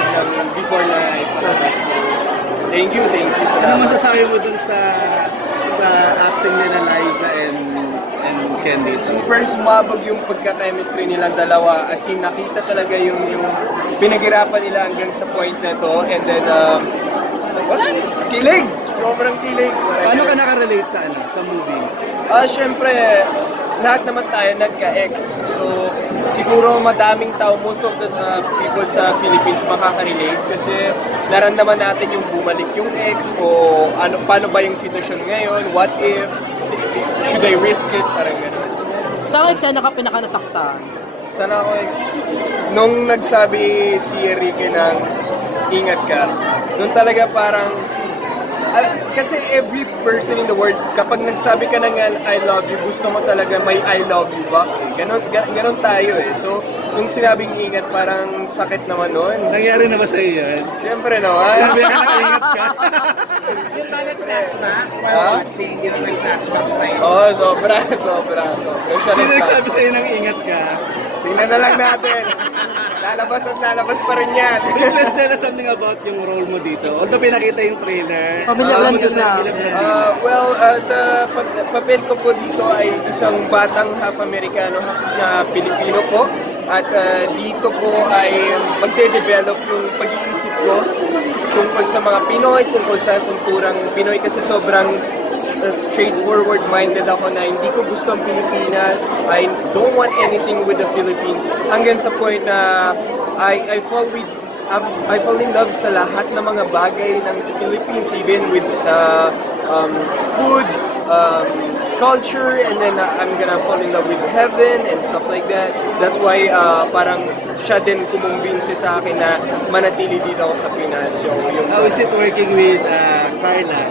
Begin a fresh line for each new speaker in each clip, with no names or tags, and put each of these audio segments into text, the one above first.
before na ipalabas. Thank you
Ano
salamat.
masasabi mo dun sa acting nila Liza and Candy?
Super sumabog yung pagka-chemistry nilang dalawa. As in, nakita talaga yung pinaghirapan nila hanggang sa point na to. And then, wala, kilig! Sobrang kilig.
Paano ka nakarelate sa movie?
Siyempre, lahat naman tayo nagka-ex. So, siguro madaming tao, most of the people sa Philippines makaka-relate kasi naramdaman natin yung bumalik yung ex o paano ba yung sitwasyon ngayon, what if, should I risk it, parang gano'n.
Saan eksena ka pinaka-nasaktan?
Sana ako, nung nagsabi si Enrique ng ingat ka, doon talaga parang, kasi every person in the world, kapag nagsabi ka ng I love you, gusto mo talaga may I love you back. Ganon tayo eh. So, nung sinabing ingat, parang sakit naman nun.
Nangyari na ba sa iyo yan?
Siyempre naman.
Sabi ka na ingat ka.
Yung ba nag-flashback while watching, yung nag-flashback sa'yo?
Oo, sobra. Siya
Sino nagsabi sa iyo ng ingat ka?
Tingnan na lang natin. Lalabas at lalabas pa rin yan.
Please tell us something about yung role mo dito. Although pinakita yung trailer.
Pamilya lang din na.
Sa papel ko po dito ay isang batang half Amerikano, half na Pilipino po. At dito po ay magde-develop yung pag-iisip ko tungkol sa mga Pinoy, tungkol sa kulturang Pinoy kasi sobrang straightforward minded ako na hindi ko gusto ang Pilipinas. I don't want anything with the Philippines. Hanggang sa point na I fall in love sa lahat ng mga bagay ng Philippines, even with food, culture, and then I'm gonna fall in love with heaven and stuff like that. That's why parang siya din kumumbinsi sa akin na manatili dito ako sa Pinas. So,
How is it working with Carla?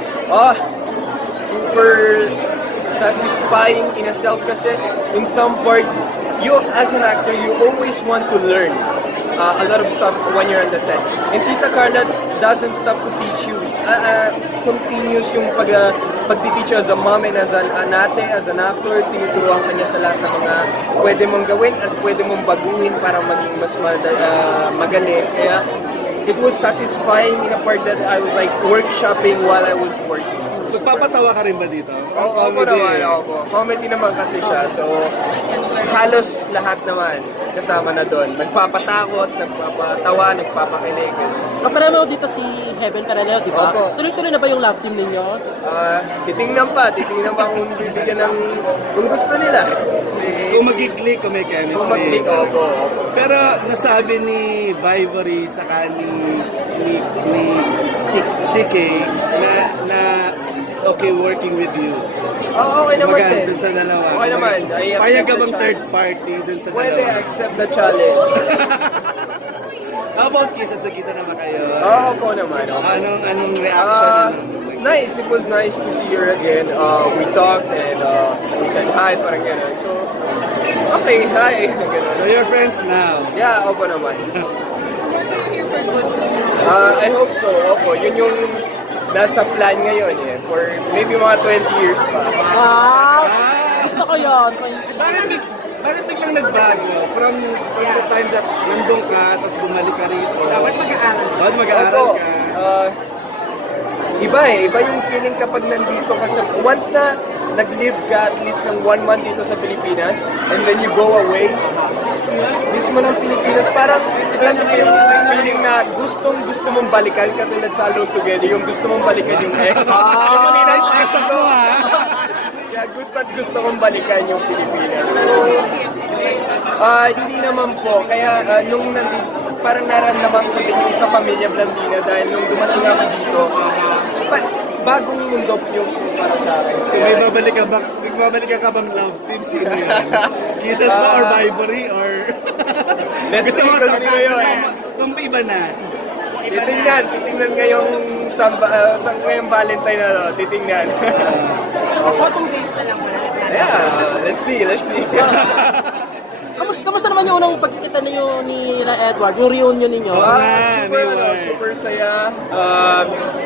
Super satisfying in a self kasi in some part, you as an actor, you always want to learn a lot of stuff when you're on the set. And Tita Carla doesn't stop to teach you. Continuous yung pag-teach as a mom and as an ate, as an actor, tinuturuan ka niya sa lahat ng mga pwede mong gawin at pwede mong baguhin para maging mas magaling. Kaya it was satisfying in a part that I was like workshopping while I was working.
Magpapatawa ka rin ba dito?
Opo naman, opo. Comedy naman kasi siya. So, halos lahat naman kasama na doon. Nagpapatakot, nagpapatawa, nagpapakilig.
Kapareho dito si Heaven Paraleo, di ba?
Opo.
Tuloy-tuloy na ba yung love team ninyo?
Titingnan pa kung bibigyan ng kung gusto nila.
Kung mag-click, kung may chemistry.
Kung mag-click, opo.
Pero nasabi ni Vivory saka ni CK na okay working with you.
Okay naman din.
Dun sa dalawa.
Okay naman.
Payag ka bang third party dun sa
Pwede,
dalawa?
accept the challenge.
How about kisses? Nakita na ba kayo?
Opo naman. Okay.
Anong reaction?
Nice. It was nice to see her again. We talked and we said hi, parang gano'n. So, okay, hi. Ganun.
So you're friends now?
Yeah, opo naman. I hope so. Opo, yun yung nasa plan ngayon eh. For maybe mga 20 years pa.
Wow! Gusto ko yun.
Bakit biglang nagbago? From the time that nandun ka, tapos bumalik ka rito.
Dapat mag-aaral.
Ba't mag-aaral
Opo,
ka?
Iba iba yung feeling kapag nandito ka sa, once na nag-live ka at least ng 1 month dito sa Pilipinas, and then you go away, mismo ng Pilipinas, parang alam mo yung feeling na gusto mong balikan katulad sa Alone Together, yung gusto mong balikan yung ex. Pilipinas, ex ko ha. Kaya gusto kong balikan yung Pilipinas. So, hindi naman po. Kaya nung nandito, parang naramdaman ko din yung sa pamilya Blandina dahil nung dumating ako dito, bagong mundo yung para sa akin.
Kung may babalik ka bang love team, sino yun? Kisses mo or Vivory or... Gusto mo sa kung iba na.
Titingnan ngayong ngayong Valentine na to, titingnan.
O 2 days na lang wala.
Yeah, let's see.
Kamusta naman yung unang pagkikita niyo ni Edward, yung reunion ninyo?
Super saya.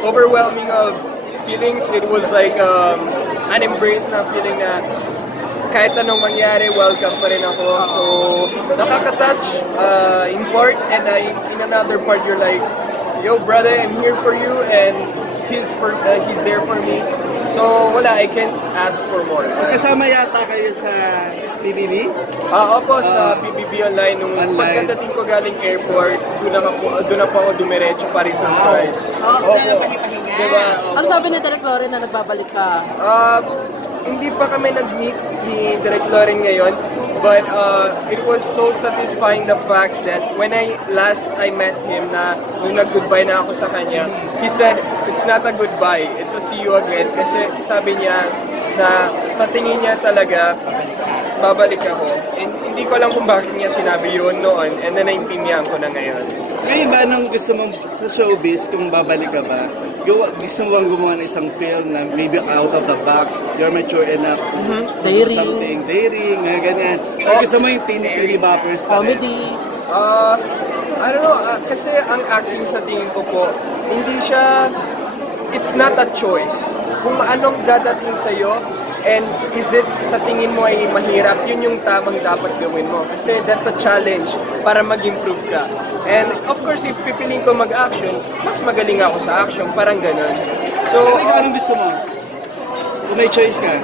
Overwhelming of feelings. It was like an embrace na feeling na kahit anong mangyari, welcome pa rin ako. So, nakaka-touch in part, and in another part, you're like, yo brother, I'm here for you, and he's there for me. So, wala, I can't ask for more.
Kasama yata kayo sa PBB?
Opo, sa PBB Online, nung
Online.
pagkadating ko galing airport, doon na po ako dumiretso para surprise. Opo. Diba?
Ano sabi ni Direk Loren na nagbabalik ka?
Hindi pa kami nag-meet ni Direk Loren ngayon, but it was so satisfying the fact that when I met him, na nung nag-goodbye na ako sa kanya, he said, it's not a goodbye, it's a see you again. Kasi sabi niya na sa tingin niya talaga, babalik ako. And hindi ko alam kung bakit niya sinabi yun noon, and then naintindihan ko na ngayon.
Ngayon ba, nung gusto mo sa showbiz, kung babalik ka ba, gusto mo bang gumawa ng isang film na maybe out of the box, you're mature enough to do
Daring.
something, daring, ganyan. Or gusto mo yung teeny boppers pa rin?
Comedy.
I don't know, kasi ang acting sa tingin ko po, hindi siya, it's not a choice. Kung anong dadating sa'yo, and is it sa tingin mo ay mahirap, yun yung tamang dapat gawin mo. Kasi that's a challenge para mag-improve ka. And of course, if pipiliin ko mag-action, mas magaling ako sa action, parang ganun. So,
Pero ikaw, anong gusto mo? Kung may choice ka?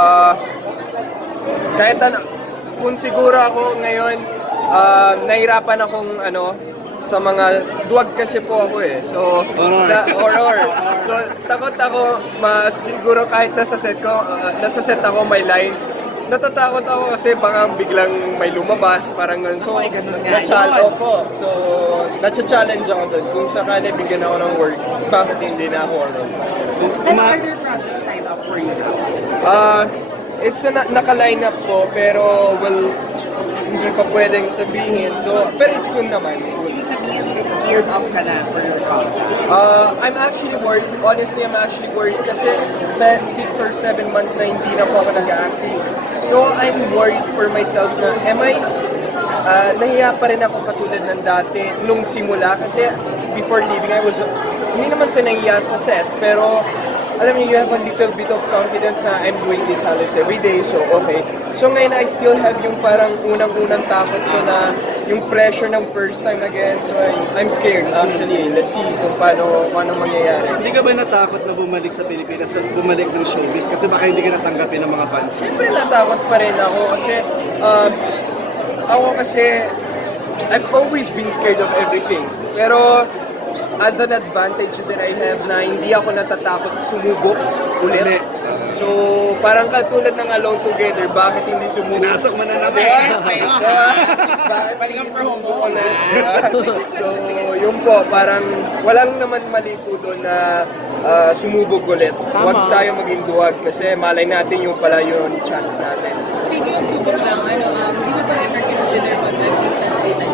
kahit ano, kung siguro ako ngayon, nahirapan akong sa mga duwag kasi po ako eh. So, horror. So, takot ako, mas siguro kahit nasa set ako may line, natatakot ako kasi baka biglang may lumabas, parang ganun. So, na-challenge ako doon. Kung sakali bigyan ako ng work, bakit hindi na ako horror?
And are there projects lined up for you now?
It's naka-line up po, pero hindi pa pwedeng sabihin. So, pero it's soon naman, soon.
Ibig sabihin, geared up ka na for your costume.
I'm actually worried. Honestly, I'm actually worried kasi 6 or 7 months na hindi na po ako nag-acting. So, I'm worried for myself na, nahiya pa rin ako katulad ng dati nung simula kasi before leaving, hindi naman sa nahiya sa set, pero alam niyo, you have a little bit of confidence na I'm doing this halos every day, so okay. So ngayon, I still have yung parang unang-unang takot ko na yung pressure ng first time again, so I'm scared actually. Let's see kung paano mangyayari.
Hindi ka ba natakot na bumalik sa Pilipinas at bumalik ng showbiz? Kasi baka hindi ka natanggapin ng mga fans.
Siyempre natakot pa rin ako kasi I've always been scared of everything. Pero as an advantage that I have na hindi ako natatakot sumubok ulit. So, parang katulad ng Alone Together, bakit hindi sumubok?
Pinasok mo na naman.
Bakit hindi sumubok ulit? So, yun po, parang walang naman mali po doon na sumubok ulit. Huwag tayo maging duwag kasi malay natin yung pala yung chance natin.
Speaking of subok lang, hindi mo ba ever consider mag-artista sa isang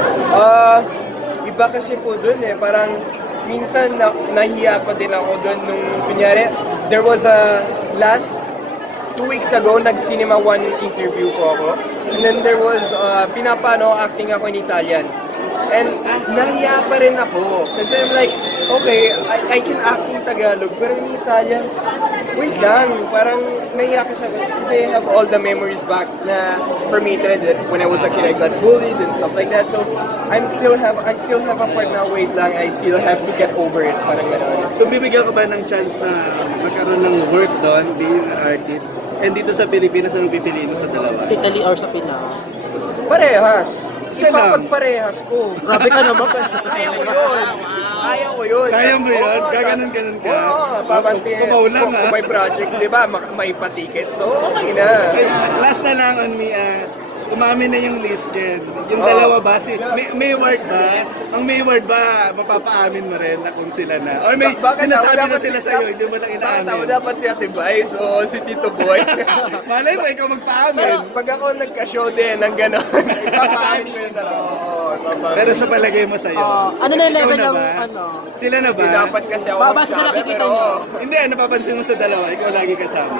Iba kasi po dun parang minsan nahiya pa din ako dun nung kunyari, there was a last 2 weeks ago, nag-Cinema One interview ko ako. And then there was, acting ako in Italian. And nahiya pa rin ako. Kasi I'm like, okay, I can act in Tagalog, pero in Italian, wait lang, parang nahiya kasi I have all the memories back na for me that when I was a kid I got bullied and stuff like that. So I still have a part na wait lang, I still have to get over it, parang gano'n.
Kung bibigyan ka ba ng chance na magkaroon ng work doon, being an artist, and dito sa Pilipinas, anong pipiliin mo sa dalawa?
Italy or sa Pinas?
Parehas.
Isa lang.
Ipapagparehas ko.
Grabe ka naman.
Kaya ko yun.
Kaya mo yun?
Oo,
Gaganon-ganon ka?
Oo, papantin.
Kumaulang,
Kung may project, di ba, may patiket. So, okay na.
Last na lang on me, umamin na yung list Ken. Yung dalawa ba, Mayward ba? Ang Mayward ba, mapapaamin mo rin na kung sila na? Or may sinasabi na sila sa'yo, hindi mo lang inaamin.
Dapat si Ate Vice o si Tito Boy.
Malay mo, ikaw magpaamin.
Pag ako nagka-show din ng gano'n, ipapaamin ko yun talaga.
Pero sa palagay mo sa'yo,
Ano na yung
ikaw
level
na
ng
ba?
ano?
Sila na ba?
Hindi dapat kasi ako
Base sa
magsabi,
nakikita
pero...
niyo.
Hindi, napapansin mo sa dalawa, ikaw lagi kasama.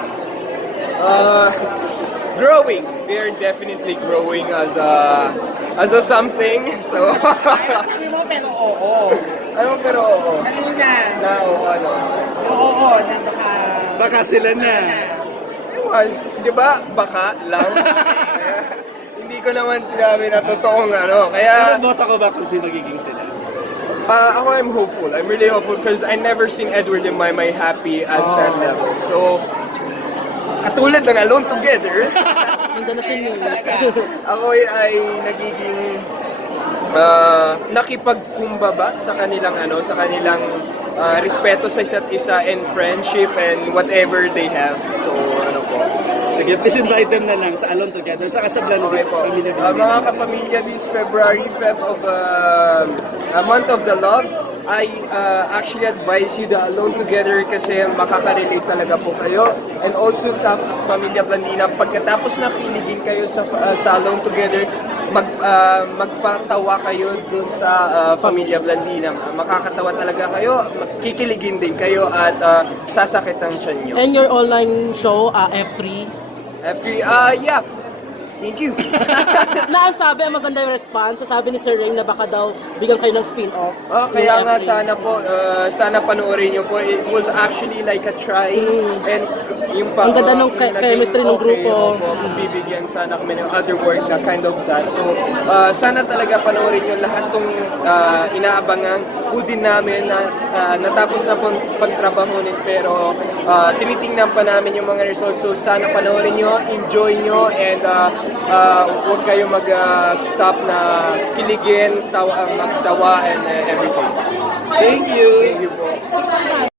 Growing. They're definitely growing as a something. So,
Sabi mo, pero oo.
pero oo.
Kanina.
Na oo,
Oo, na baka...
Baka sila na.
naman, di ba, baka lang. Kaya, hindi ko naman sinabi na totoong ano. Kaya,
Pero boto ko ba kung sino magiging sila?
ako, I'm hopeful. I'm really hopeful because I never seen Edward and Maymay happy as that level. So, katulad ng Alone Together,
Nandiyan na si Nick.
ako ay nagiging nakipagkumbaba sa kanilang respeto sa isa't isa and friendship and whatever they have. So, ano po.
Sige, please invite them na lang sa Alone Together. Saka sa Blondie,
Okay po.
Pamilya
Mga
Blondie.
kapamilya, this February, of a month of the love, I actually advise you the Alone Together kasi makaka-relate talaga po kayo. And also sa Pamilya Blandina, pagkatapos na kiligin kayo sa Alone Together, magpatawa kayo dun sa Pamilya Blandina. Makakatawa talaga kayo, kikiligin din kayo at sasakit ang tiyan nyo.
And your online show, F3.
After, yeah. Thank you.
Naasabi, ang maganda yung response. Sabi ni Sir Rain na baka daw bigyan kayo ng spin-off.
Kaya
Yung
nga
F3.
sana po, sana panoorin nyo po. It was actually like a try. And yung
Ang ganda ng
yung
chemistry ng
naging
grupo.
okay, bibigyan sana kami ng other work na kind of that. So, sana talaga panoorin nyo lahat tong inaabangan. Din namin na natapos na po pagtrabahunin pero tinitingnan pa namin yung mga results. So, sana panoorin nyo, enjoy nyo, and huwag kayo mag-stop na kiligin, magtawa, and everything.
Thank you!
Thank you po.